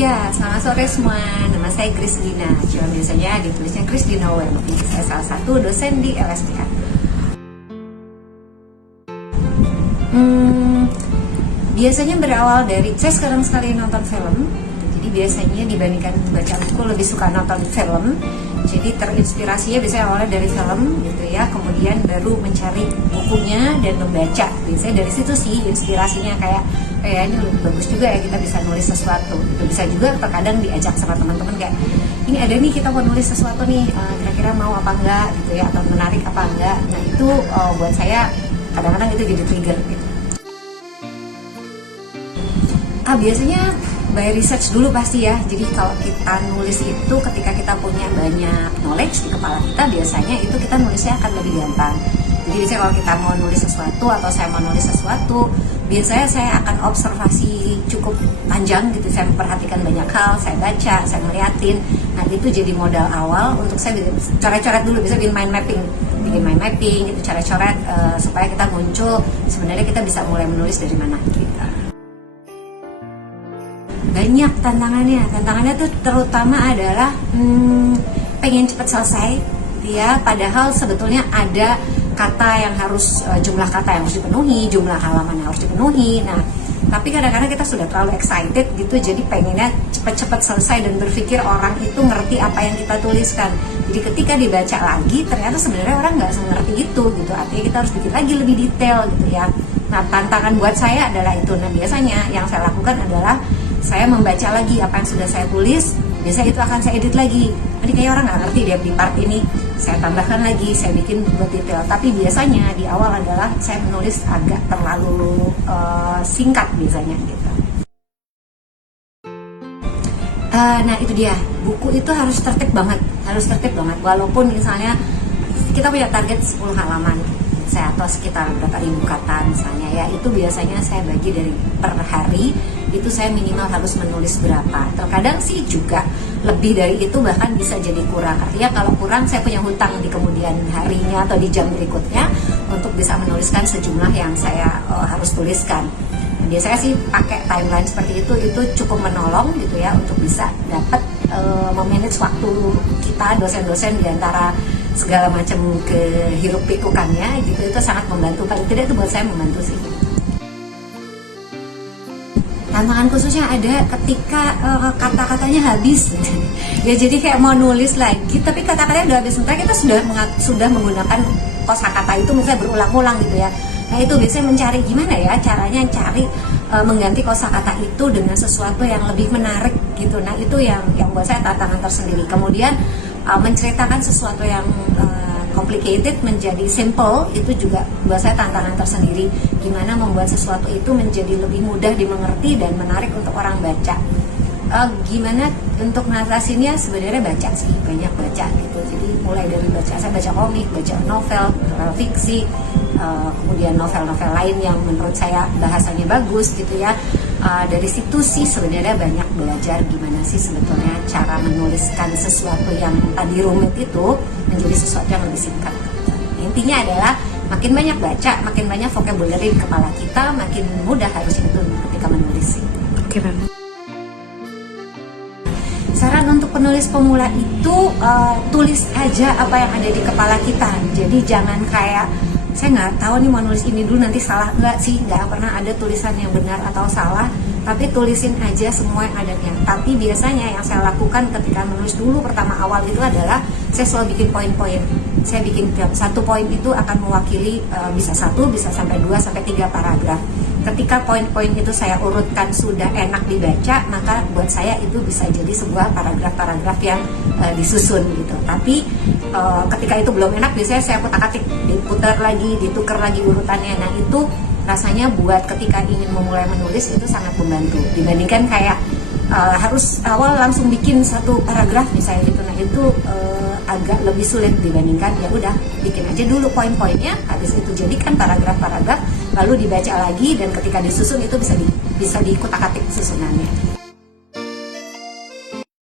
Ya, selamat sore semua. Nama saya Krisdina. Cuma biasanya ditulisnya Krisdina WM. Saya salah satu dosen di LSPA. Biasanya berawal dari saya sekarang sekali nonton film. Jadi biasanya dibandingkan baca buku lebih suka nonton film. Jadi terinspirasinya biasanya awalnya dari film gitu ya. Kemudian baru mencari bukunya dan membaca. Biasanya dari situ sih inspirasinya kayak ini lebih bagus juga ya kita bisa nulis sesuatu. Itu bisa juga terkadang diajak sama teman-teman kayak ini ada nih kita mau nulis sesuatu nih, kira-kira mau apa enggak gitu ya, atau menarik apa enggak. Nah itu buat saya kadang-kadang itu jadi trigger gitu. Biasanya by research dulu pasti ya. Jadi kalau kita nulis itu ketika kita punya banyak knowledge di kepala kita, biasanya itu kita nulisnya akan lebih gampang. Jadi biasanya kalau kita mau nulis sesuatu atau saya mau nulis sesuatu, biasanya saya akan observasi cukup panjang gitu. Saya memperhatikan banyak hal, saya baca, saya ngeliatin. Nah itu jadi modal awal untuk saya coret-coret dulu, bisa bikin mind mapping itu coret-coret supaya kita muncul sebenarnya kita bisa mulai menulis dari mana gitu. Banyak tantangannya tuh terutama adalah pengen cepat selesai ya, padahal sebetulnya ada kata yang harus jumlah kata yang harus dipenuhi, jumlah halaman yang harus dipenuhi. Nah tapi kadang-kadang kita sudah terlalu excited gitu, jadi pengennya cepat-cepat selesai dan berpikir orang itu ngerti apa yang kita tuliskan. Jadi ketika dibaca lagi ternyata sebenarnya orang nggak mengerti itu gitu, artinya kita harus bikin lagi lebih detail gitu ya. Nah tantangan buat saya adalah itu. Nah biasanya yang saya lakukan adalah saya membaca lagi apa yang sudah saya tulis, biasanya itu akan saya edit lagi. Nanti kayak orang nggak ngerti dia di part ini, saya tambahkan lagi, saya bikin buat detail. Tapi biasanya di awal adalah saya menulis agak terlalu singkat biasanya gitu. Nah itu dia, buku itu harus tertib banget. Walaupun misalnya kita punya target 10 halaman, atau sekitar berapa ribu kata misalnya ya, itu biasanya saya bagi dari per hari itu saya minimal harus menulis berapa. Terkadang sih juga lebih dari itu, bahkan bisa jadi kurang. Artinya kalau kurang saya punya hutang di kemudian harinya atau di jam berikutnya untuk bisa menuliskan sejumlah yang saya harus tuliskan. Biasanya sih pakai timeline seperti itu cukup menolong gitu ya untuk bisa dapat memanage waktu kita dosen-dosen di antara segala macam kehirup pikukannya gitu. Itu sangat membantu, paling tidak itu buat saya membantu sih. Tantangan khususnya ada ketika kata-katanya habis ya, jadi kayak mau nulis lagi tapi kata-katanya udah habis, sementara kita sudah menggunakan kosakata itu misalnya berulang-ulang gitu ya. Nah itu biasanya mencari gimana ya caranya mengganti kosakata itu dengan sesuatu yang lebih menarik gitu. Nah itu yang buat saya tantangan tersendiri. Kemudian menceritakan sesuatu yang complicated menjadi simple, itu juga buat saya tantangan tersendiri. Gimana membuat sesuatu itu menjadi lebih mudah dimengerti dan menarik untuk orang baca. Gimana untuk mengatasinya, sebenarnya baca sih, banyak baca gitu. Jadi mulai dari saya baca komik, baca novel fiksi, kemudian novel-novel lain yang menurut saya bahasanya bagus gitu ya. Dari situ sih sebenarnya banyak belajar gimana sih sebetulnya cara menuliskan sesuatu yang tadi rumit itu menjadi sesuatu yang lebih singkat. Intinya adalah makin banyak baca, makin banyak vocabulary di kepala kita, makin mudah harusnya itu ketika menulis sih. Oke, Bang. Saran untuk penulis pemula itu tulis aja apa yang ada di kepala kita. Jadi jangan kayak saya nggak tahu nih mau nulis ini dulu nanti salah nggak sih, nggak pernah ada tulisan yang benar atau salah, tapi tulisin aja semua yang adanya. Tapi biasanya yang saya lakukan ketika menulis dulu pertama awal itu adalah saya selalu bikin poin-poin. Saya bikin satu poin itu akan mewakili bisa 1, bisa sampai 2, sampai 3 paragraf. Ketika poin-poin itu saya urutkan sudah enak dibaca, maka buat saya itu bisa jadi sebuah paragraf-paragraf yang disusun gitu. Tapi ketika itu belum enak, biasanya saya kutak-atik, diputar lagi, ditukar lagi urutannya. Nah itu rasanya buat ketika ingin memulai menulis itu sangat membantu dibandingkan kayak harus awal langsung bikin satu paragraf misalnya gitu. Nah itu agak lebih sulit dibandingkan ya udah bikin aja dulu poin-poinnya, habis itu jadikan paragraf-paragraf lalu dibaca lagi, dan ketika disusun itu bisa dikutak-atik susunannya.